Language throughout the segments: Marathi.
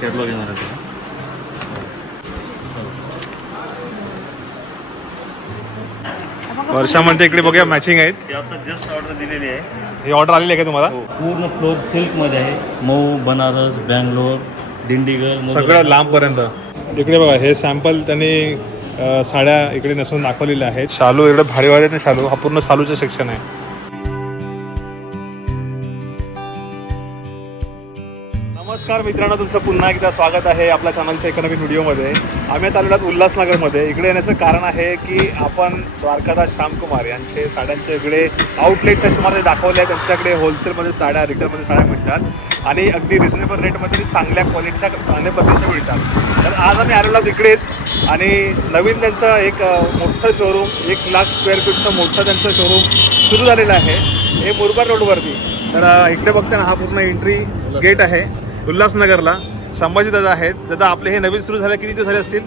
कॅटलॉग येणार आहे. वर्षामध्ये इकडे बघूया मॅचिंग आहेत. हे आता जस्ट ऑर्डर दिलेली आहे. ही ऑर्डर आलेली आहे का तुम्हाला? पूर्ण फ्लोर सिल्कमध्ये आहे. मऊ बनारस बँगलोर दिंडीगल मोगरा. सगळं लांबपर्यंत. इकडे बघा हे सॅम्पल त्यांनी अ, साड्या इकडे नसून दाखवलेल्या आहेत. शालू इकडे भारी भारी आहेत शालू. हा पूर्ण शालूचं सेक्शन आहे. नमस्कार मित्रांनो तुमचं पुन्हा एकदा स्वागत आहे आपल्या चॅनलच्या एका नवीन व्हिडिओमध्ये. आम्ही आता आलेलो उल्हासनगरमध्ये. इकडे येण्याचं कारण आहे की आपण द्वारकादास श्यामकुमार यांचे साड्यांचे इकडे आउटलेट्स आहेत तुम्हाला ते दाखवले आहेत. त्यांच्याकडे होलसेलमध्ये साड्या रिटेलमध्ये साड्या मिळतात. आणि अगदी रिझनेबल रेटमध्ये चांगल्या क्वालिटीच्या चांगल्या पद्धतीच्या मिळतात. तर आज आम्ही आलेलो आहोत इकडेच. आणि नवीन त्यांचं एक मोठं शोरूम एक लाख स्क्वेअर फीटचं मोठं त्यांचं शोरूम सुरू झालेलं आहे. हे मुरबाड रोडवरती तर इकडे बघते ना हा पूर्ण एंट्री गेट आहे. उल्हासनगरला संभाजी दादा आहेत. दादा आपले हे नवीन सुरू झाले किती दिवस झाले असतील?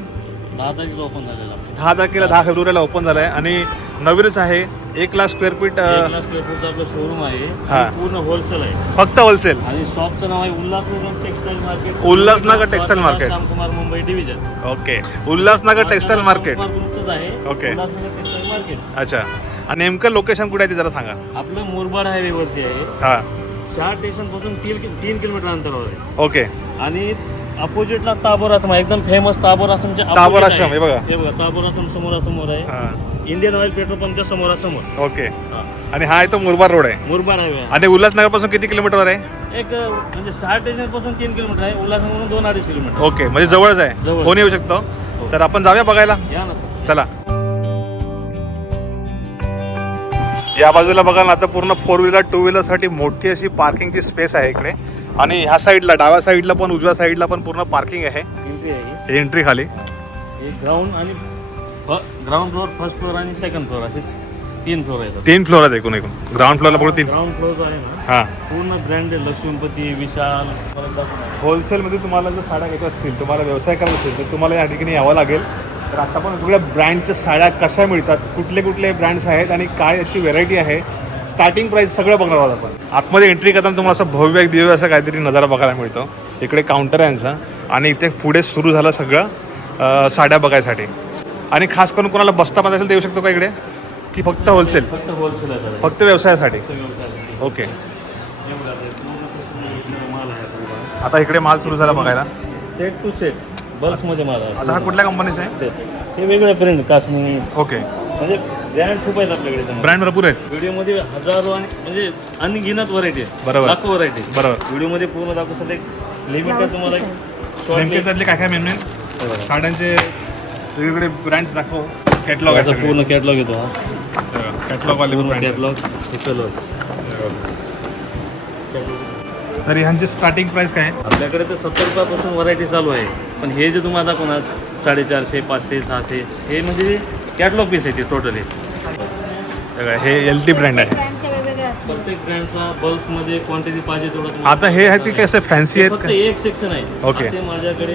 दहा तारखेला ओपन झालेला. दहा तारखेला दहा फेब्रुवारीला ओपन झालं आहे आणि नवीनच आहे. एक लाख स्क्वेअर फीट एक लाख फूटचं आपलं शोरूम आहे. हा. आणि पूर्ण होलसेल आहे. फक्त होलसेल आणि शॉपचं नाव आहे Ulhasnagar textile market Ulhasnagar textile market. Shyamkumar Mumbai division okay. Ulhasnagar textile market आहे. ओके. उल्हासनगर टेक्सटाईल मार्केट अच्छा. आणि नेमकं लोकेशन कुठे आहे ते जरा सांगा. आपलं मुरबाड हायवे वरती आहे. हां. शहा स्टेशनपासून तीन तीन किलोमीटर अंतरावर आहे. ओके. आणि अपोजिटला ताबोर आश्रम आहे. एकदम फेमस ताबोर आश्रमच्या ताबोर opposite आश्रम, आहे. हे बघा. हे बघा ताबोर आश्रम समोरासमोर आहे. हां. इंडियन ऑइल पेट्रोल पंपच्या समोरासमोर ओके. हा. आणि हा आहे तो मुरबाड रोड आहे. मुरबाड हायवे आणि उल्हासनगरपासून किती किलोमीटरवर आहे? एक अं, म्हणजे शहा स्टेशनपासून तीन किलोमीटर आहे. उल्हासनगरहून दोन अडीच किलोमीटर. ओके म्हणजे जवळच आहे. जवळ. कोण येऊ शकतो? तर आपण जाऊया बघायला. या ना सर. चला. या बाजूला बघा ना आता पूर्ण फोर व्हीलर टू व्हीलरसाठी मोठी अशी पार्किंगची स्पेस आहे इकडे. आणि ह्या साईडला डाव्या साईडला पण उजव्या साईडला पण पूर्ण पार्किंग आहे. एंट्री खाली. ग्राउंड आणि ग्राउंड फ्लोअर फर्स्ट फ्लोअर आणि सेकंड फ्लोअर असे तीन फ्लोअर आहेत तीन फ्लोअर आहेत एकूण एकूण. ग्राउंड फ्लोअरला पूर्ण तीन. ग्राउंड फ्लोअर आहे ना हां. पूर्ण ब्रँडेड लक्ष्मीपती विशाल. होलसेलमध्ये तुम्हाला जर साड्या घ्यायच्या असतील तुम्हाला व्यवसाय करायचा असेल तर तुम्हाला या ठिकाणी यावं लागेल. तर आता पण वेगवेगळ्या ब्रँडच्या साड्या कशा मिळतात कुठले कुठले ब्रँड्स आहेत आणि काय याची व्हेरायटी आहे. स्टार्टिंग प्राईस सगळं बघणार आहोत आपण. आतमध्ये एंट्री करताना तुम्हाला असं भव्य एक दिव्य असं काहीतरी नजारा बघायला मिळतो. इकडे काउंटर आहे यांचा. आणि इथे पुढे सुरू झालं सगळं साड्या बघायसाठी. आणि खास करून कोणाला बसता पाहिजे असेल तर येऊ शकतो का इकडे? की फक्त होलसेल फक्त होलसेल. फक्त व्यवसायासाठी? फक्त व्यवसायासाठी. ओके. आता इकडे माल सुरू झाला बघायला. सेट टू सेट बल्कमध्ये माल. आहे आता हा कुठल्या कंपनीचा आहे? ते- ते वेगवेगळे प्रिंट कासनी ओके. म्हणजे ब्रँड खूप आहेत आपल्याकडे त्यामध्ये. ब्रँड भरपूर आहेत. व्हिडिओमध्ये हजारो आणि म्हणजे अनगिनत व्हरायटी आहे बरोबर. लाखो व्हरायटी बरोबर. व्हिडिओमध्ये पूर्ण दाखवू सध्या एक लिमिट आहे तुम्हाला एक short नेमके list. त्यातले काय काय मेनू हे. साड्यांचे वेगवेगळे ब्रँड्स दाखव. कॅटलॉग याचा आहे पूर्ण कॅटलॉग येतो हा. कॅटलॉग वाले पूर्ण ब्रँड कॅटलॉग हे कलर तर ह्यांची स्टार्टिंग प्राइस काय आहे? आपल्याकडे तर सत्तर रुपयापासून व्हरायटी चालू आहे. पण हे जे तुम्हाला दाखवणार साडेचारशे पाचशे सहाशे हे म्हणजे कॅटलॉग पीस आहे ते टोटली बघा, हे एल टी ब्रँड आहे. ब्रँडचे वेगवेगळे असतात. प्रत्येक ब्रँडचा बल्कमध्ये क्वांटिटी पाहिजे तेवढं तुम्हाला आता हे आहे ते कसं फॅन्सी आहेत फक्त का? एक सेक्शन आहे. Okay. असे माझ्याकडे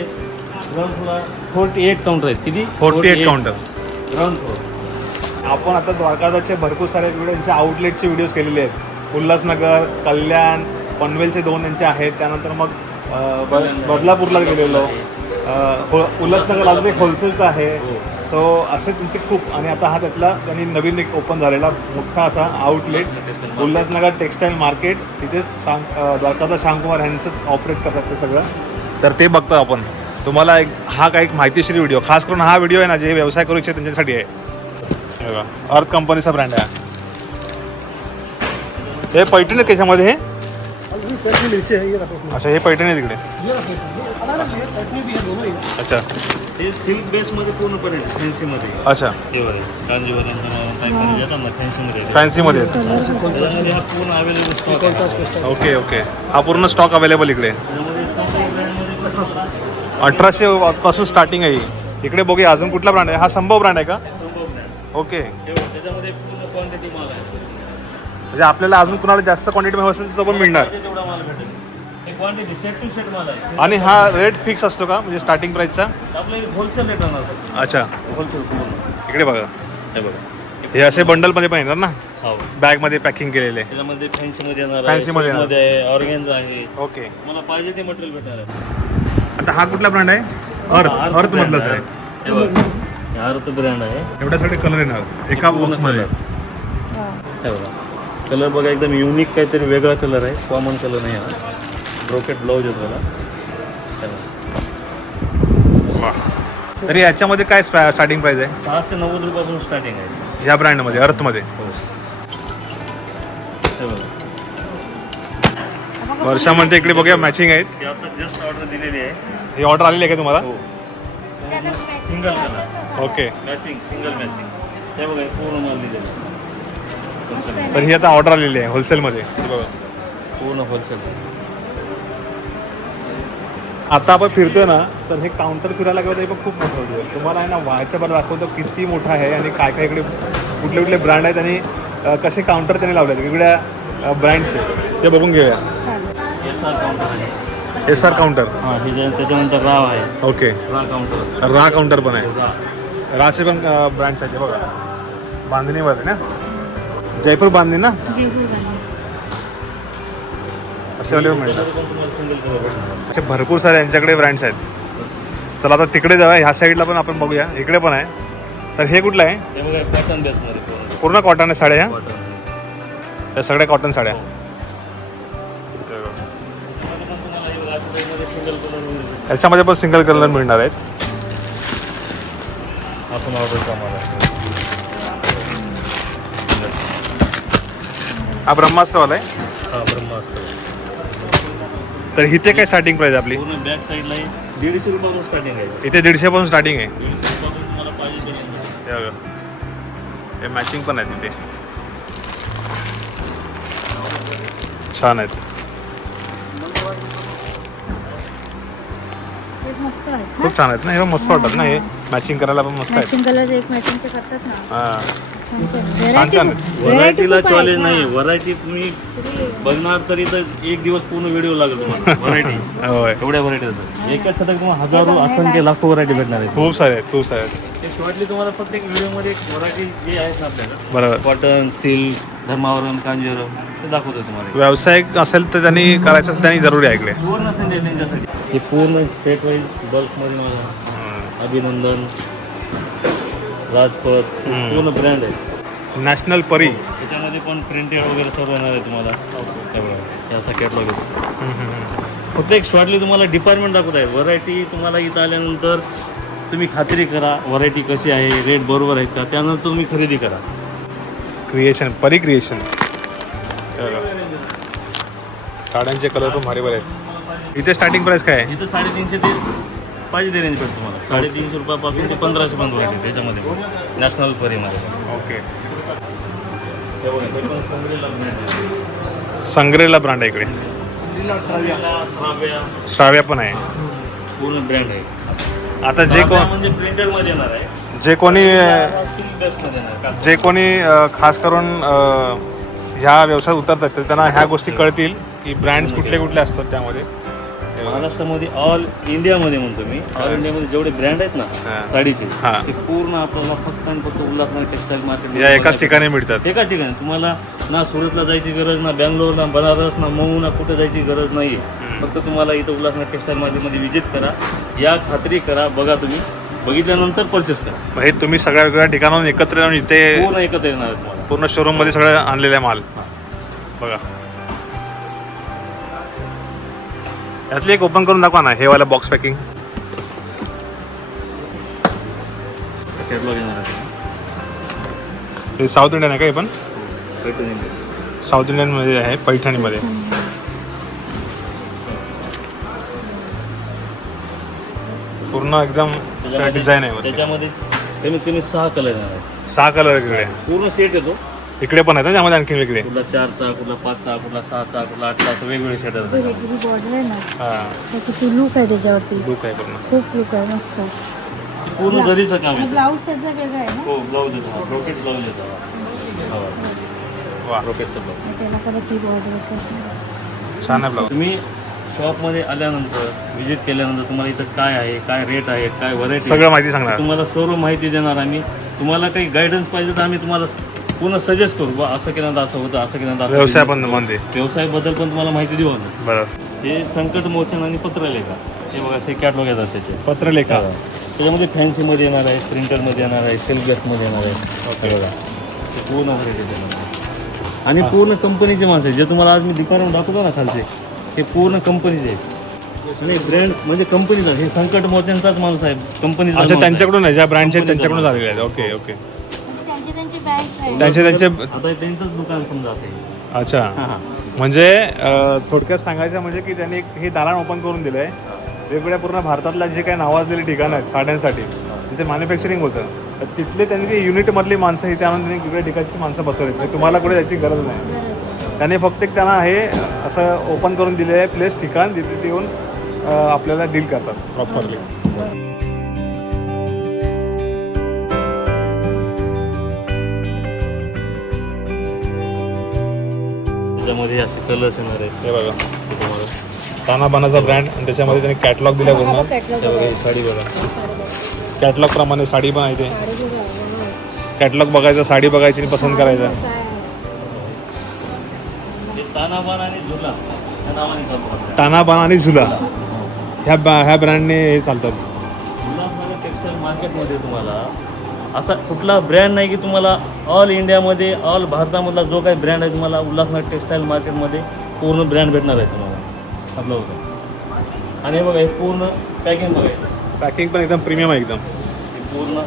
ground floor forty eight counter आहेत. किती? Forty eight counter ground floor आपण आता द्वारकादासचे भरपूर सारे व्हिडिओ आउटलेटचे व्हिडिओज केलेले आहेत. उल्हासनगर कल्याण पनवेलचे दोन यांचे आहेत. त्यानंतर मग अं, ब- बदलापूरला गेलेलो. उल्हासनगर अजून एक होलसेलचं आहे. हो. सो असे त्यांचे खूप आणि आता हा त्यातला त्यांनी नवीन एक ओपन झालेला मोठा असा आउटलेट उल्हासनगर टेक्सटाईल मार्केट तिथेच शां अं, द्वारकादास श्यामकुमार यांचंच ऑपरेट करतात ते सगळं. तर ते बघतो आपण. तुम्हाला एक हा काही एक माहितीशीर व्हिडिओ खास करून हा व्हिडिओ आहे ना जे व्यवसाय करू इच्छित त्यांच्यासाठी आहे. हे बघा अर्थ कंपनीचा ब्रँड आहे हे. पैठणी आहे? त्याच्यामध्ये हे अच्छा हे पैठणी आहे तिकडे. अच्छा. हे सिल्क बेसमध्ये पूर्णपणे फॅन्सीमध्ये अच्छा. ना फॅन्सीमध्ये फॅन्सीमध्ये आहेत. त्याच्यामध्ये हा पूर्ण अवेलेबल स्टॉक आहे. ओके ओके हा पूर्ण स्टॉक अवेलेबल इकडे. ब्रँडमध्ये कसं अठराशे पासून स्टार्टिंग आहे ही. इकडे बघूया अजून कुठला ब्रँड आहे. हा संभव ब्रँड आहे का? संभव ब्रँड ओके त्याच्यामध्ये पूर्ण क्वांटिटी माल आहे. म्हणजे आपल्याला अजून कुणाला जास्त क्वांटिटी हवं असेल तर तो पण मिळणार. पाहिजे तेवढा माल भेटेल. क्वांटिटी सेट टू सेट माल आहे. आणि हा रेट फिक्स असतो का? म्हणजे स्टार्टिंग प्राईसचा आपलं होलसेल रेट राहणार सर अच्छा. होलसेल इकडे बघा. हे बघा. हे असे बंडलमध्ये पण येणार ना? हो. बॅगमध्ये पॅकिंग केलेले. त्याच्यामध्ये फॅन्सीमध्ये येणार Fancy मध्ये येणार. आहे ओके. मला पाहिजे ते मटेरियल भेटणार आहे. आता हा कुठला ब्रँड आहे? अर्थ अर्थ मधलाच आहे. बघ. हे अर्थ ब्रँड आहे. एवढ्या सगळे कलर येणार. एका बॉक्समध्ये हे बघा. कलर बघा एकदम युनिक काहीतरी वेगळा कलर आहे. कॉमन कलर नाही हा. ब्रोकेट ब्लाऊज आहे त्याला. हे बघा. तरी याच्यामध्ये काय स्टार्टिंग प्राइस आहे? सहाशे नव्वद रुपयापासून स्टार्टिंग आहे. या ब्रँडमध्ये अर्थमध्ये. हो. हे बघा. वर्षामध्ये इकडे बघूया मॅचिंग आहेत. ही आता जस्ट ऑर्डर दिलेली आहे. ही ऑर्डर आलेली आहे का तुम्हाला? Single okay matching single matching बघा पूर्ण माल दिलेला तर ही आता ऑर्डर आलेली आहे होलसेलमध्ये हे बघा. पूर्ण होलसेल आता आपण फिरतोय ना तर हे काउंटर फिरायला गेलं तरी पण खूप मोठं होतं. तुम्हाला आहे ना व्हायच्या बरं दाखवतो किती मोठा आहे आणि काय काय इकडे कुठले कुठले ब्रँड आहेत आणि कसे काउंटर त्यांनी लावले आहेत वेगवेगळ्या ब्रँडचे ते बघून घेऊया. एस आर काउंटर आहे. एस आर काउंटर हां हे त्याच्यानंतर राव आहे. ओके रा काउंटर रा काउंटर पण आहे. राचे पण ब्रँड्स आहेत हे बघा. बांधणीमध्ये ना? जयपूर बांधणी ना? कलर भेटणार? असे भरपूर सारे यांच्याकडे ब्रँड्स आहेत. चला आता तिकडे जाऊया. ह्या साईडला पण आपण बघूया. इकडे पण आहे. तर हे कुठलं आहे? कॉटन पूर्ण. कॉटन आहे साड्या? ह्या कॉटन या सगळ्या कॉटन साड्या. हे. याच्यामध्ये पण सिंगल कलर मिळणार आहेत. हा हा ब्रह्मास्त्रवाला आहे. हा ब्रह्मास्त्र. तर इथे काय स्टार्टिंग प्राइस आपली? पूर्ण बॅक साईडला आहे. दीडशे रुपयापासून स्टार्टिंग आहे. इथे दीडशेपासून स्टार्टिंग आहे. दीडशे रुपयापासून तुम्हाला पाहिजे ते नाही. हे बघा. हे मॅचिंग पण आहे तिथे छान आहेत. एक मस्त आहेत खूप छान आहेत ना. हे मस्त वाटतात ना हे मॅचिंग करायला पण मस्त आहेत. मॅचिंग कलर एक मॅचिंगचे करतात ना. हा. छान छान छान छान व्हेरायटी व्हरायटीला चॉलेंज नाही व्हरायटी तुम्ही बघणार तरी तर एक दिवस पूर्ण व्हिडिओ लागेल तुम्हाला. व्हरायटी होय. एवढ्या व्हरायटी असतात एकाच छतात तुम्हाला हजारो असंख्य लाखो व्हरायटी भेटणार आहेत. खूप सारे आहेत खूप सारे आहेत. ते शॉर्टली तुम्हाला प्रत्येक व्हिडिओमध्ये एक व्हरायटी जे आहेत ना आपल्याला बरोबर. कॉटन सिल्क धर्मावरम कांजीवरम ते दाखवतो तुम्हाला. व्यावसायिक असेल तर त्यांनी करायचं असेल त्यांनी जरुरी आहे इकडे पूर्ण संजय त्यांच्यासाठी हे पूर्ण सेट वाईज बल्कमध्ये मला अभिनंदन. राजपथ पूर्ण ब्रँड आहे. नॅशनल परी. त्याच्यामध्ये पण प्रिंटेड वगैरे सर्व येणार आहे तुम्हाला. हे असा कॅटलॉग येतो फक्त एक शॉर्टली तुम्हाला डिपार्टमेंट दाखवत आहे. व्हरायटी तुम्हाला इथं आल्यानंतर तुम्ही खात्री करा व्हरायटी कशी आहे रेट बरोबर आहेत का त्यानंतर तुम्ही खरेदी करा. क्रिएशन परी क्रिएशन साड्यांचे कलर पण भारी भारी आहेत. इथे स्टार्टिंग प्राइस काय आहे? इथं साडेतीनशे ते पाहिजे ते रेंज पडते तुम्हाला. साडेतीनशे रुपयापासून ते पंधराशे पर्यंत व्हरायटी त्याच्यामध्ये. नॅशनल परीमध्ये. ओके. हे बघा हे पण संग्रेला ब्रँड आहे. इकडे. श्राव्या, पण आहे. पूर्ण ब्रँड आहे. आता जे कोण म्हणजे प्रिंटेडमध्ये येणार आहे. जे कोणी सिल्क येणार का जे कोणी अ, खास करून अ, ह्या व्यवसायात उतरतात तर त्यांना ह्या गोष्टी कळतील की ब्रँड्स कुठले कुठले असतात त्यामध्ये. महाराष्ट्रामध्ये ऑल इंडियामध्ये म्हणतो मी. ऑल इंडियामध्ये जेवढे ब्रँड आहेत ना. साडीचे. ते पूर्ण आपल्याला फक्त आणि फक्त उल्हासनगर टेक्सटाईल मार्केट या एकाच ठिकाणी मिळतात. एकाच ठिकाणी. तुम्हाला ना सुरतला जायची गरज ना बँगलोर ना बनारस ना मऊ ना कुठे जायची गरज नाही फक्त तुम्हाला इथं उल्हासनगर टेक्सटाईल मार्केटमध्ये व्हिजिट करा. या खात्री करा बघा तुम्ही. बघितल्यानंतर परचेस करा. हे तुम्ही सगळ्या वेगळ्या ठिकाणाहून एकत्र येऊन इथे पूर्ण एकत्र येणार पूर्ण शोरूममध्ये सगळं आणलेलं माल. बघा. यातली एक ओपन करून दाखवा ना हे वाला बॉक्स पॅकिंग हे साऊथ इंडियन आहे का हे पण. साऊथ इंडियनमध्ये आहे पैठणीमध्ये. पूर्ण एकदम डिझाईन आहे. त्याच्यामध्ये कमीत कमी सहा कलर सहा कलर पूर्ण सेट येतो. इकडे पण आहेत ना त्यामध्ये आणखी वेगळे कुठला चारचा कुठला पाचचा कुठला सहाचा कुठला आठचा असं वेगवेगळे आहेत जी बॉर्डर आहे ना. हा. तर किती लुक आहे त्याच्यावरती. लुक आहे पूर्ण. खूप लुक आहे मस्त. पूर्ण जरीचं काम आहे. ब्लाऊज त्याचा वेगळा आहे ना? हो ब्लाऊज येतो ब्रोकेट ब्लाऊज येतो वा. ब्रोकेटचा ब्लाऊज मग त्याला परत ती बॉर्डर अशी असते. छान आहे ब्लाऊज तुम्ही शॉपमध्ये आल्यानंतर व्हिजिट केल्यानंतर तुम्हाला इथं काय आहे काय रेट आहे काय व्हरायटी सगळं माहिती सांगणार. तुम्हाला सर्व माहिती देणार आम्ही तुम्हाला काही गायडन्स पाहिजे तर आम्ही तुम्हाला पूर्ण सजेस्ट करू बा असं केल्यानंतर असं होतं असं केल्यानंतर असं व्यवसाय. पण मध्ये व्यवसायाबद्दल पण तुम्हाला माहिती देऊ आम्ही. बरं. हे संकट मोचन आणि पत्रलेखा. हे बघा असे कॅटलॉग येतात त्याचे. पत्रलेखा. त्याच्यामध्ये फॅन्सीमध्ये येणार आहे प्रिंटरमध्ये येणार आहे सेल्फ गॅसमध्ये येणार आहे. बघा. पूर्ण variety येणार आहे. आणि पूर्ण कंपनीचे माणसं आहेत. जे तुम्हाला आज मी दुकानावर दाखवतो ना खालचे हे पूर्ण कंपनीचे आहेत. आणि ब्रँड म्हणजे कंपनीचा हे संकट मोचनचाच माणूस आहे. कंपनीचा. त्यांच्याकडून आहे. ज्या ब्रँडचे त्यांच्याकडून झालेले आहेत. Okay okay. त्यांची त्यांची बँक आहे त्यांचे त्यांचे आता हे त्यांचंच दुकान समजा असेल. अच्छा. हां हां. म्हणजे अं, थोडक्यात सांगायचं म्हणजे की त्यांनी एक हे दालान ओपन करून दिलं आहे वेगवेगळ्या पूर्ण भारतातल्या जे काही नावाजलेली ठिकाणं आहेत साड्यांसाठी तिथे मॅन्युफॅक्चरिंग होतं. तर तिथले त्यांनी ते युनिटमधली माणसं इथे आणून त्यांनी वेगवेगळ्या ठिकाणची माणसं बसवली म्हणजे तुम्हाला कुठे त्याची गरज नाही. त्याने फक्त एक त्यांना हे असं ओपन करून दिले आहे प्लेस ठिकाण जिथे ते येऊन अं, आपल्याला डील करतात प्रॉपरली त्याच्यामध्ये असे कलर्स येणार आहेत. हे बघा हे तुम्हाला. ताना बानाचा ब्रँड आणि त्याच्यामध्ये त्यांनी कॅटलॉग दिला पूर्ण हे बघा, ही साडी बघा. कॅटलॉग प्रमाणे साडी पण आहे ते. कॅटलॉग बघायचं साडी बघायची आणि पसंत करायचं? हे तानाबान आणि झुला या नावाने आणि ह्या बा- ह्या ब्रँडने हे चालतात. टेक्सटाईल मार्केटमध्ये तुम्हाला असा कुठला ब्रँड नाही की तुम्हाला ऑल इंडियामध्ये ऑल भारतामधला जो काही ब्रँड आहे तुम्हाला उल्हासनगर टेक्सटाईल मार्केटमध्ये पूर्ण ब्रँड भेटणार आहे तुम्हाला. आपलं होतं आणि हे बघा हे पूर्ण पॅकिंग बघायचं पॅकिंग पण एकदम प्रीमियम आहे एकदम. हे पूर्ण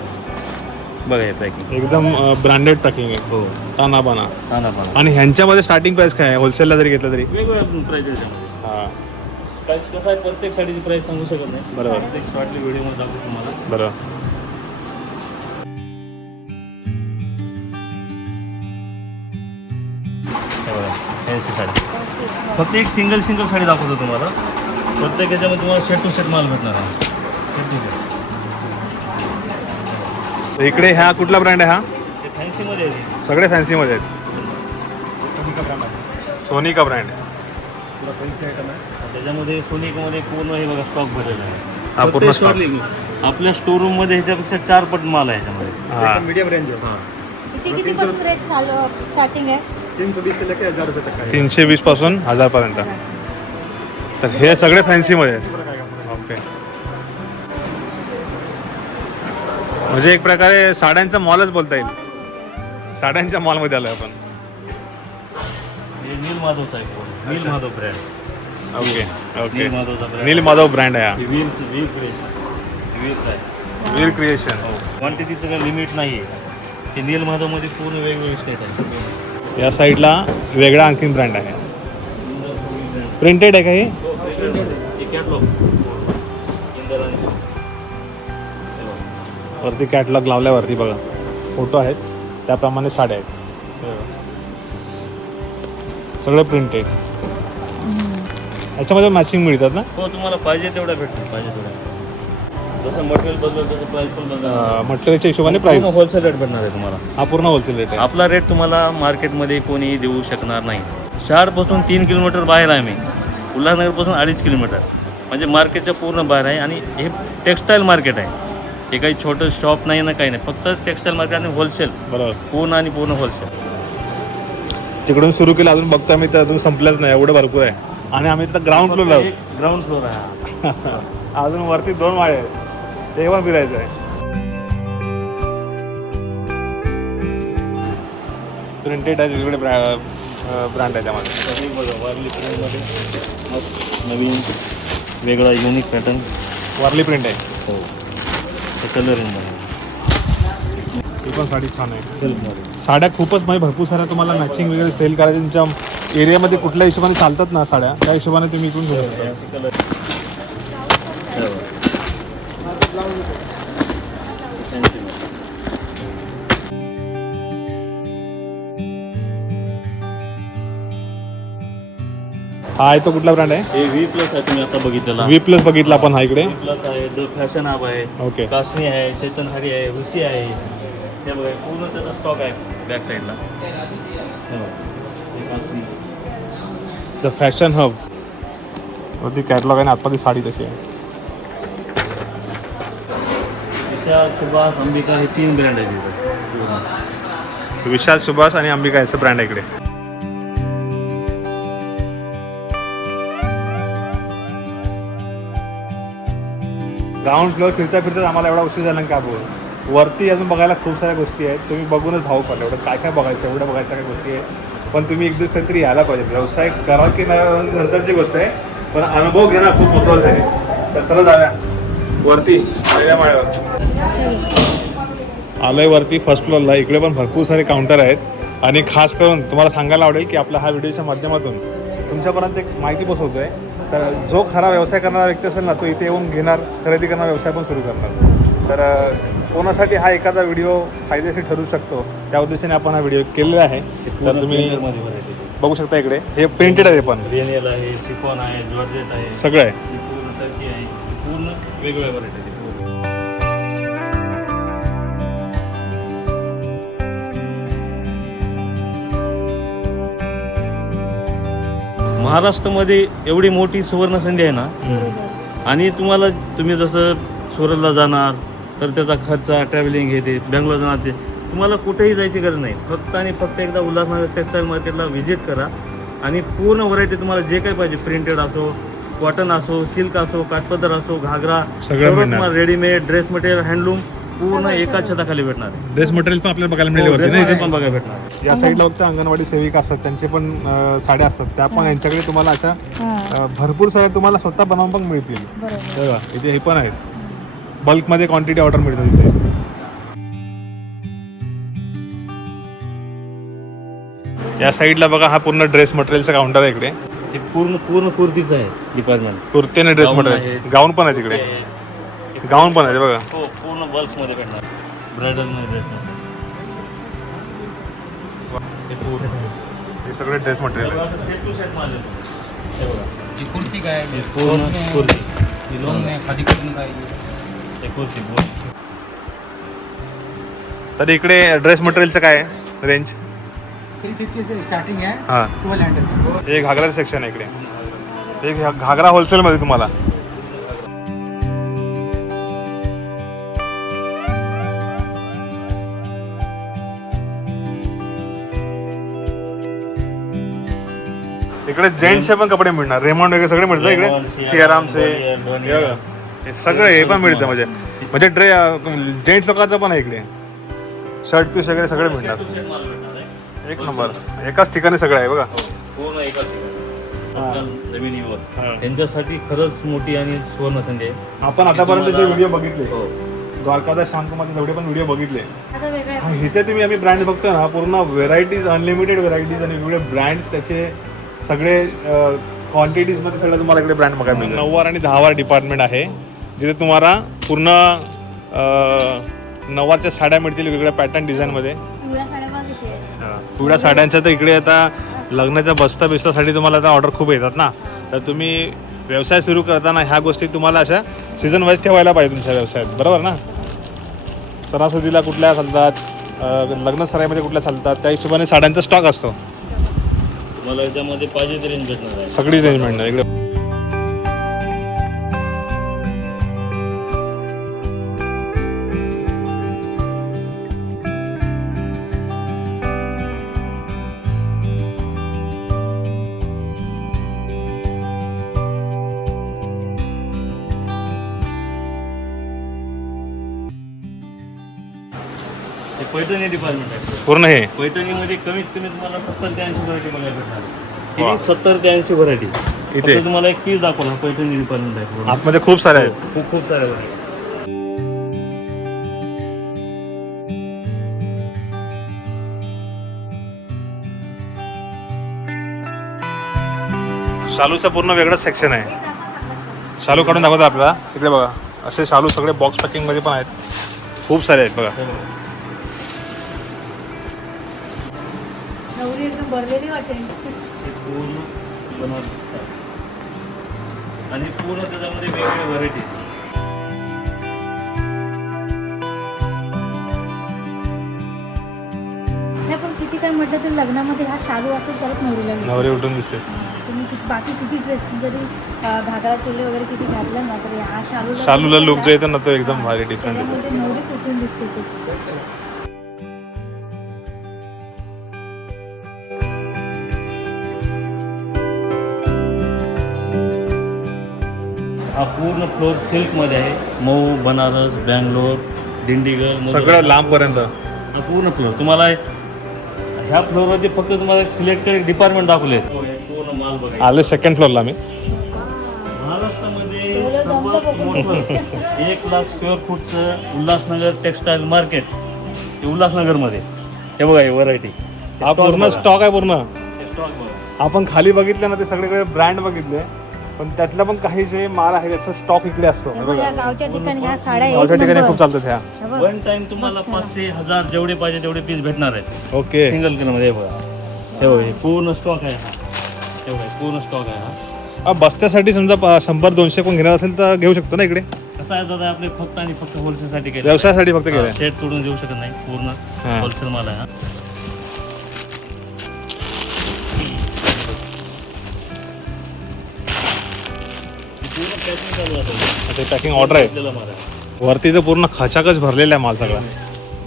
बघा हे पॅकिंग एकदम ब्रँडेड पॅकिंग आहे. हो. ताना बाना तानाबान. आणि ह्यांच्यामध्ये स्टार्टिंग प्राइस काय आहे? होलसेलला जरी घेतलं तरी. वेगवेगळ्या त्याच्यामध्ये हां. प्राईस कसं आहे? प्रत्येक साडीची प्राईस सांगू शकत नाही. बरोबर. प्रत्येक शॉर्टली व्हिडिओमध्ये दाखवतो तुम्हाला. बरं फक्त एक सिंगल सिंगल साडी दाखवतो तुम्हाला. प्रत्येक याच्यामध्ये तुम्हाला सेट टू सेट माल भेटणार आहे. सेट टू सेट तर इकडे ह्या कुठला ब्रँड आहे हा? हे फॅन्सीमध्ये आहे. सगळे फॅन्सीमध्ये आहेत. सोनिका ब्रँड त्याच्यामध्ये सोनिकमध्ये पूर्ण हे बघा स्टॉक भरलेला आहे. हा, पूर्ण आपल्या स्टोरूममध्ये ह्याच्यापेक्षा चार पट माल आहे ह्याच्यामध्ये हां. मीडियम रेंज है हां. किती कितीपासून रेट चालू स्टार्टिंग आहे? तीन सौ बीस से लेके हजार रुपये तक का है तीनशे वीसपासून हजारपर्यंत. तर हे सगळे फॅन्सीमध्ये आहेत ओके. म्हणजे एक प्रकारे साड्यांचा मॉलच बोलता येईल. साड्यांच्या मॉलमध्ये आलोय आपण. हे नील आहे पूर्ण. Neel Madhav brand okay okay. Neel माधवचा brand Neel Madhav brand आहे हा. हे क्रिएशन व्हील्स आहे वीर क्रिएशन हो. क्वांटिटीचं काही लिमिट नाही आहे हे नील माधवमध्ये पूर्ण वेगवेगळे स्टेट आहे या साईडला वेगळा आणखीन ब्रँड आहे. प्रिंटेड आहे का हे. वरती कॅटलॉग लावल्यावरती बघा. फोटो आहेत. त्याप्रमाणे साड्या आहेत. सगळं प्रिंटेड याच्यामध्ये मॅचिंग मिळतात ना? हो तुम्हाला पाहिजे तेवढा भेटतो पाहिजे तेवढा जसं मटेरियल बदलत तसं प्राईस पण बदलणार मटेरियलच्या हिशोबाने प्राईस होलसेल रेट भेटणार आहे तुम्हाला. हा पूर्ण होलसेल रेट आहे. आपला रेट तुम्हाला मार्केटमध्ये कोणी देऊ शकणार नाही. शहरपासून तीन किलोमीटर बाहेर आहे मी. उल्हासनगरपासून अडीच किलोमीटर म्हणजे मार्केटच्या पूर्ण बाहेर आहे आणि हे टेक्स्टाईल मार्केट आहे. हे काही छोटं शॉप नाही ना काही नाही. फक्त टेक्स्टाईल मार्केट आणि होलसेल बरोबर. पूर्ण आणि पूर्ण होलसेल तिकडून सुरू केलं अजून बघता मी तर अजून संपलंच नाही. एवढं भरपूर आहे. आणि आम्ही तर ग्राउंड फ्लोर ग्राउंड फ्लोर आहे. अजून वरती दोन माळे आहेत. ते पण फिरायचं आहे. प्रिंटेड आहे वेगवेगळे ब्रँड आहे त्यामध्ये. तर हे बघा वारली प्रिंटमध्ये मस्त नवीन वेगळा युनिक पॅटर्न वारली प्रिंट आहे. हो. ते कलरिंगमध्ये ही पण साडी छान आहे. साड्या खूपच म्हणजे भरपूर साऱ्या तुम्हाला मॅचिंग वगैरे सेल करायचे तुमच्या एरियामध्ये कुठल्या हिशोबाने चालतात ना साड्या त्या हिशोबाने तुम्ही इकडून घेऊ शकता. हा आहे तो कुठला ब्रँड आहे? हे व्ही प्लस आहे तुम्ही आता बघितलेला. व्ही प्लस बघितला आपण हा इकडे. प्लस आहे द फॅशन हब आहे ओके कासनी आहे चेतन हरी आहे रुची आहे. हे बघा पूर्ण त्याचा स्टॉक आहे बॅक साईडला द फॅशन हब वरती कॅटलॉग आहे आणि आतमध्ये साडी तशी आहे. विशाल सुभाष अंबिका हे तीन ब्रँड आहेत पूर्ण. विशाल सुभाष आणि अंबिका याचं ब्रँड आहे इकडे. ग्राउंड फ्लोअर फिरता फिरता आम्हाला एवढा उशीर झाला का बोल? वरती अजून बघायला खूप साऱ्या गोष्टी आहेत. तुम्ही बघूनच भाऊ पडले. एवढं काय काय बघायचं? एवढं बघायच्या काय गोष्टी आहेत? पण तुम्ही एक दिवस काहीतरी यायला पाहिजे. व्यवसाय कराल की नाही नंतरची गोष्ट आहे. पण अनुभव घेणं खूप महत्त्वाचं आहे. तर चला जाऊया. वरती. पहिल्या माळ्यावर. आलोय वरती फर्स्ट फ्लोअरला इकडे पण भरपूर सारे काउंटर आहेत. आणि खास करून तुम्हाला सांगायला आवडेल की आपला हा व्हिडिओच्या माध्यमातून तुमच्यापर्यंत एक माहिती पोहोचवतोय. तर जो खरा व्यवसाय करणारा व्यक्ती असेल ना तो इथे येऊन घेणार खरेदी करणारा व्यवसाय पण सुरू करणार. तर कोणासाठी हा एखादा व्हिडिओ फायदेशीर ठरू शकतो त्या उद्देशाने आपण हा व्हिडिओ केलेला आहे. तर तुम्ही बघू शकता इकडे. हे प्रिंटेड आहे पण. आहे सिफॉन आहे जॉर्जेट आहे. सगळं आहे. पूर्ण वेगवेगळ्या व्हरायटी महाराष्ट्रामध्ये एवढी मोठी सुवर्ण संधी आहे ना? आणि तुम्हाला तुम्ही जसं सुरतला जाणार तर त्याचा खर्च ट्रॅव्हलिंग हे ते बँगलोर जाणार ते तुम्हाला कुठेही जायची गरज नाही. फक्त आणि फक्त एकदा उल्हासनगर टेक्स्टाईल मार्केटला व्हिजिट करा आणि पूर्ण व्हरायटी तुम्हाला जे काही पाहिजे प्रिंटेड असो कॉटन असो सिल्क असो काठपदर असो घागरा सगळं सर्व. तुम्हाला रेडीमेड ड्रेस मटेरियल हँडलूम पूर्ण एका छताखाली भेटणार आहे. ड्रेस मटेरियल पण आपल्याला बघायला हो, मिळेल वरती dress नाही material पण बघायला भेटणार. या साईडला बघता अंगणवाडी सेविका असतात त्यांचे पण अ, साड्या असतात. त्या पण यांच्याकडे तुम्हाला अशा हां. अ, भरपूर साऱ्या तुम्हाला स्वतः बनवून पण मिळतील. बरोबर. हे बघा, इथे हे पण आहेत. बल्कमध्ये क्वांटिटी ऑर्डर मिळतात इथे. या साईडला बघा हा पूर्ण ड्रेस मटेरियलचा काउंटर आहे इकडे. हे पूर्ण पूर्ण कुर्तीचं आहे डिपार्टमेंट कुर्ती आणि ड्रेस Gown मटेरियल आहेत. गाऊन पण आहे तिकडे. गाऊन पण आहे बघा. हो पूर्ण बल्क्समध्ये भेटणार. ब्रायडलमध्ये भेटणार. हे पूर्ण हे सगळे ड्रेस मटेरियल आहे सेट टू सेट माल येतो. हे बघा. ये कुर्ती का है हे पूर्ण कुर्ती. खादी कुर्ती का है ये हे कुर्ती पूर्ण. तर इकडे ड्रेस मटेरियलचं काय आहे रेंज थ्री फिफ्टी से स्टार्टिंग है. हां हे घागराचं सेक्शन आहे इकडे. हे घा- घागरा होलसेलमध्ये तुम्हाला. इकडे जेंट्सचे पण कपडे मिळणार. रेमॉन्ड वगैरे सगळे मिळतात इकडे? सियारामचे. हे सगळे हे पण मिळतं म्हणजे. म्हणजे ड्रे जेंट्स लोकांचं पण आहे इकडे. शर्ट पीस वगैरे सगळे मिळणार. एक नंबर. एकाच ठिकाणी सगळं आहे बघा. हो, पूर्ण एकाच जमिनीवर. त्यांच्यासाठी खरंच मोठी आणि सुवर्ण संधी आहे. आपण आतापर्यंत जे व्हिडिओ बघितले. हो. द्वारकादास शांतकुमारचे जेवढे पण व्हिडिओ बघितले. इथे तुम्ही आम्ही ब्रँड बघतो ना पूर्ण व्हेरायटीज अनलिमिटेड व्हेरायटीज आणि वेगवेगळे ब्रँड्स त्याचे सगळे क्वांटिटीजमध्ये सगळं तुम्हाला इकडे ब्रँड बघायला मिळेल नऊवार आणि दहावार डिपार्टमेंट आहे जिथे तुम्हाला पूर्ण नऊवारच्या साड्या मिळतील वेगवेगळ्या पॅटर्न डिझाईनमध्ये पिवळ्या साड्यांच्या तर इकडे आता लग्नाच्या बस्ता बिस्तासाठी तुम्हाला आता ऑर्डर खूप येतात ना. तर तुम्ही व्यवसाय सुरू करताना ह्या गोष्टी तुम्हाला अशा सीझन वाईज ठेवायला पाहिजे तुमच्या व्यवसायात. बरोबर ना? सणासुदीला कुठल्या चालतात लग्न सराईमध्ये कुठल्या चालतात त्या हिशोबाने साड्यांचा स्टॉक असतो. तुम्हाला याच्यामध्ये पाहिजे ते रेंज भेटणार आहे सगळी रेंज मिळणार इकडे. पैठणी डिपार्टमेंट आहे. पूर्ण हे? पैठणीमध्ये कमीत कमी तुम्हाला सत्तर ते ऐंशी व्हरायटी बघायला भेटणार. ही सत्तर ते ऐंशी व्हरायटी इथे? तुम्हाला एक पीस दाखवला पैठणी डिपार्टमेंट आहे. आतमध्ये खूप सारे आहेत. खूप खूप साऱ्या व्हरायटी शालूचं पूर्ण वेगळंच सेक्शन आहे. शालू काढून दाखवतो आपल्याला. इकडे बघा. असे शालू सगळे बॉक्स पॅकिंगमध्ये पण आहेत. खूप सारे आहेत बघा. भरलेली वाटेल. हे पूर्ण. आणि पूर्ण त्याच्यामध्ये वेगवेगळ्या व्हरायटी नाही पण किती काय म्हटलं तरी लग्नामध्ये हा शालू असेल तरच नवरीला मिळतो. नवरे उठून दिसते. तुम्ही किती- बाकी किती ड्रेस जरी अं, घागरा चोले वगैरे किती घातलं ना तरी हा शालू शालूला लुक जो येतो ना तो एकदम भारी डिफरंट येतो. त्याच्यामध्ये नवरीच उठून दिसते खूप पूर्ण फ्लोअर सिल्कमध्ये आहे. मऊ बनारस बँगलोर मधुरा. सगळं लांबपर्यंत. हा पूर्ण फ्लोअर तुम्हाला ह्या फ्लोअरवरती फक्त तुम्हाला एक सिलेक्टेड डिपार्टमेंट दाखवले पूर्ण माल बघा आले सेकंड फ्लोअरला मी. महाराष्ट्रामध्ये सर्वात मोठं एक लाख स्क्वेअर फूटचं उल्हासनगर टेक्सटाईल मार्केट हे उल्हासनगरमध्ये. हे बघा हे व्हरायटी हा पूर्ण स्टॉक आहे पूर्ण. स्टॉक बघा. आपण खाली बघितलं ना ते सगळीकडे ब्रँड बघितले. पण त्यातला पण काही जे माल आहे त्याचा स्टॉक इकडे असतो. हे बघा गावच्या ठिकाणी ह्या साड्या एक गावच्या ठिकाणी नंबर. खूप चालतात ह्या. हे बघ. वन टाइम तुम्हाला पाचशे हजार जेवढे पाहिजे तेवढे पीस भेटणार आहेत. ओके. सिंगल किलोमध्ये हे बघा. हे बघा हे पूर्ण स्टॉक आहे हा. हे बघा हे पूर्ण स्टॉक आहे हा. हा, बस्त्यासाठी समजा प- शंभर दोनशे कोण घेणार असेल तर घेऊ शकतो ना इकडे? कसं आहे दादा आपले फक्त आणि फक्त होलसेलसाठी केलं. व्यवसायासाठी फक्त केलंय शेट तोडून देऊ शकत नाही. पूर्ण होलसेल माल आहे हा. ते पॅकिंग ऑर्डर आहे आपल्याला आहे. वरती तर पूर्ण खचाखच भरलेला आहे माल सगळा.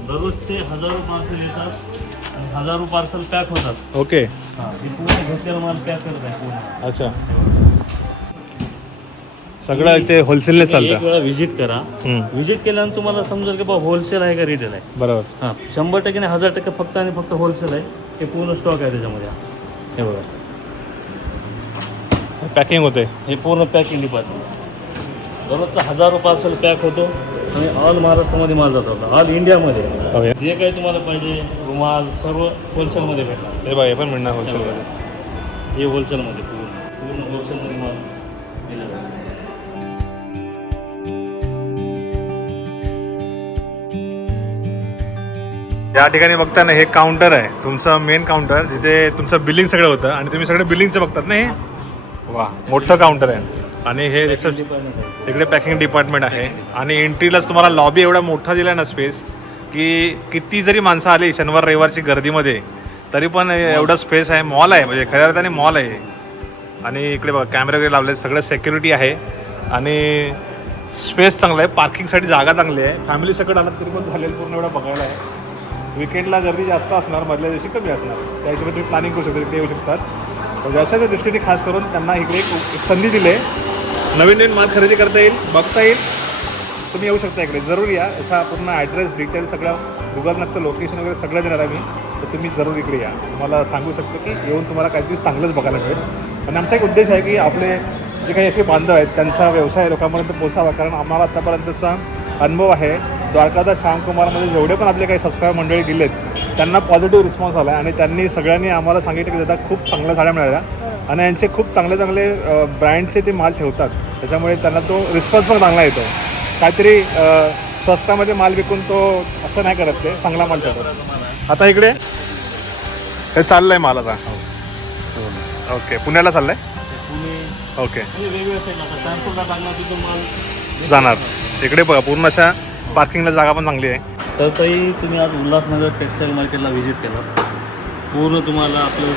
दररोजचे हजारो पार्सल येतात आणि हजारो पार्सल पॅक होतात. ओके हा हे पूर्ण घेतलेला माल पॅक करत आहे पूर्ण. अच्छा. सगळं इथे होलसेलने तुम्ही एक चालतं. वेळा व्हिजिट करा. हम्म, व्हिजिट केल्यानंतर तुम्हाला समजेल की बाबा होलसेल आहे का रिटेल आहे. बरोबर. हां शंभर टक्के नाही हजार टक्के फक्त आणि फक्त होलसेल आहे. हे पूर्ण स्टॉक आहे त्याच्यामध्ये. हे बघा. पॅकिंग होते हे पूर्ण पॅकिंग डिपार्टमेंट दररोजचा हजारो पार्सल पॅक होतो आणि ऑल महाराष्ट्रामध्ये माल जातो आपला ऑल इंडियामध्ये जे काही तुम्हाला पाहिजे रुमाल सर्व होलसेलमध्ये भेटणार हे बघा हे पण मिळणार होलसेलमध्ये हे होलसेलमध्ये पूर्ण. पूर्ण होलसेलमध्ये माल आहे या ठिकाणी बघताना हे काउंटर आहे. तुमचं मेन काउंटर जिथे तुमचं बिलिंग सगळं होतं आणि तुम्ही सगळं बिलिंगचं बघतात ना हे? वा मोठं काउंटर आहे. आणि हे रिसर्च इकडे पॅकिंग डिपार्टमेंट आहे. आणि एंट्रीलाच तुम्हाला लॉबी एवढा मोठा दिला ना स्पेस की किती जरी माणसं आली शनिवार रविवारची गर्दीमध्ये तरी पण एवढा स्पेस आहे. मॉल आहे. म्हणजे खऱ्या अर्थाने मॉल आहे. आणि इकडे बघा कॅमेरे वगैरे लावले सगळं सेक्युरिटी आहे. आणि स्पेस चांगला आहे. पार्किंगसाठी जागा चांगली आहे. फॅमिली सकट आलात तरी पण झालेलं पूर्ण एवढं बघायला आहे. विकेंडला गर्दी जास्त असणार मधल्या दिवशी कमी असणार. त्या हिशोबाने तुम्ही प्लॅनिंग करू शकता इकडे येऊ शकतात. व्यवसायाच्या दृष्टीने खास करून त्यांना इकडे एक संधी दिली आहे. नवीन नवीन माल खरेदी करता येईल बघता येईल. तुम्ही येऊ शकता इकडे जरूर या. असा पूर्ण ॲड्रेस डिटेल सगळं गुगल मॅपचं लोकेशन वगैरे सगळं देणार आहे मी तर तुम्ही जरूर इकडे या. तुम्हाला सांगू शकतो की येऊन तुम्हाला काहीतरी चांगलंच बघायला मिळेल. आणि आमचा एक उद्देश आहे की आपले जे काही असे बांधव आहेत त्यांचा व्यवसाय लोकांपर्यंत पोचावा कारण आम्हाला आत्तापर्यंतचा अनुभव आहे द्वारकादास श्यामकुमारमध्ये जेवढे पण आपले काही सबस्क्राईब मंडळी गेलेत त्यांना पॉझिटिव्ह रिस्पॉन्स आला आणि त्यांनी सगळ्यांनी आम्हाला सांगितलं की दादा खूप चांगल्या साड्या मिळाल्या. आणि यांचे खूप चांगले चांगले ब्रँडचे ते माल ठेवतात. त्याच्यामुळे त्यांना तो रिस्पॉन्स पण चांगला येतो. काहीतरी स्वस्तामध्ये माल विकून तो असं नाही करत ते चांगला माल ठेवतात. आता इकडे हे चाललंय माल आता. ओके पुण्याला चाललंय? पुणे. ओके. म्हणजे जाणार. इकडे बघा पूर्ण अशा पार्किंगला जागा पण चांगली आहे. तर ताई तुम्ही आज उल्हासनगर टेक्स्टाईल मार्केटला व्हिजिट केला. पूर्ण तुम्हाला आपलं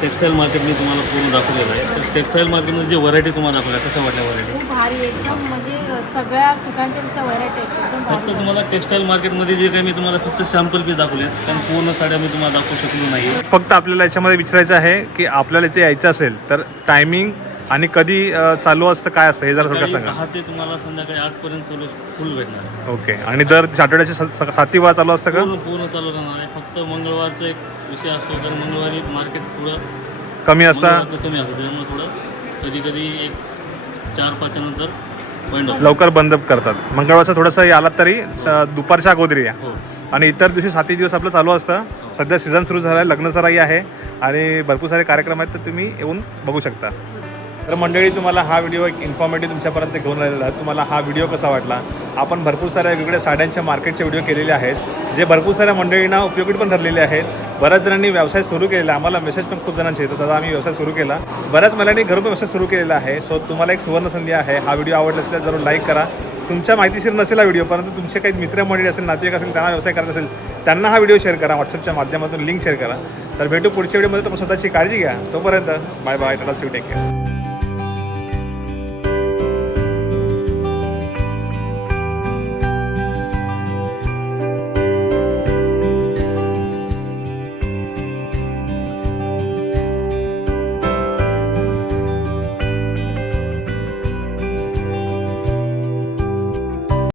टेक्स्टाईल मार्केट मी तुम्हाला पूर्ण दाखवलेलं आहे. तर टेक्स्टाईल मार्केटमध्ये जे व्हरायटी तुम्हाला दाखवल्या कसं वाटल्या व्हरायटी खूप भारी एकदम म्हणजे सगळ्या ठिकाणच्या तशा व्हरायटी आहेत. एकदम फक्त तुम्हाला टेक्स्टाईल मार्केटमध्ये जे काही मी तुम्हाला फक्त सॅम्पल पीस दाखवले कारण पूर्ण साड्या मी तुम्हाला दाखवू शकलो नाही फक्त आपल्याला याच्यामध्ये विचारायचं आहे की आपल्याला इथे यायचं असेल तर टायमिंग आणि कधी अ, चालू असतं काय असतं हे जरा थोडक्यात सकाळी सांगा. दहा ते तुम्हाला संध्याकाळी आठपर्यंत सर्व फुल भेटणार. ओके. आणि दर आठवड्याच्या स- स- साती वार चालू असतं का? पूर्ण पूर्ण चालू राहणार. आहे फक्त मंगळवारचा एक विषय असतो कारण मंगळवारी मार्केट थोडं कमी असता? मंगळवारचं कमी असतं त्याच्यामुळे थोडं कधी कधी एक चार पाचच्या नंतर बंद होतं. लवकर बंद करतात. मंगळवारचं थोडंसं आलात तरी दुपारच्या अगोदरी या. हो. आणि इतर दिवशी सातही दिवस आपलं चालू असतं. सध्या सीझन सुरू झाला आहे लग्न सराई आहे. आणि भरपूर सारे कार्यक्रम आहेत तर तुम्ही येऊन बघू शकता. तर मंडळी तुम्हाला हा व्हिडिओ एक इन्फॉर्मेटिव्ह तुमच्यापर्यंत घेऊन आलेला तुम्हाला हा व्हिडिओ कसा वाटला? आपण भरपूर साऱ्या वेगवेगळ्या साड्यांच्या मार्केटचे व्हिडिओ केलेले आहेत जे भरपूर साऱ्या मंडळींना उपयोगी पण ठरलेले आहेत. बऱ्याच जणांनी व्यवसाय सुरू केलेला आहे. आम्हाला मेसेज पण खूप जणांचे येतात. दादा आम्ही व्यवसाय सुरू केला. बऱ्याच महिलांनी घरून व्यवसाय सुरू केलेला आहे. सो तुम्हाला एक सुवर्ण संधी आहे. हा व्हिडिओ आवडला असेल तर जरूर लाईक करा. तुमच्या माहितीशीर नसेल हा व्हिडिओ परंतु तुमचे काही मित्रमंडळी असेल नातेवाईक असेल त्यांना व्यवसाय करत असेल त्यांना हा व्हिडिओ शेअर करा. व्हॉट्सअपच्या माध्यमातून लिंक शेअर करा. तर भेटू पुढच्या व्हिडिओमध्ये तुम्ही स्वतःची काळजी घ्या. तोपर्यंत bye bye tata see take care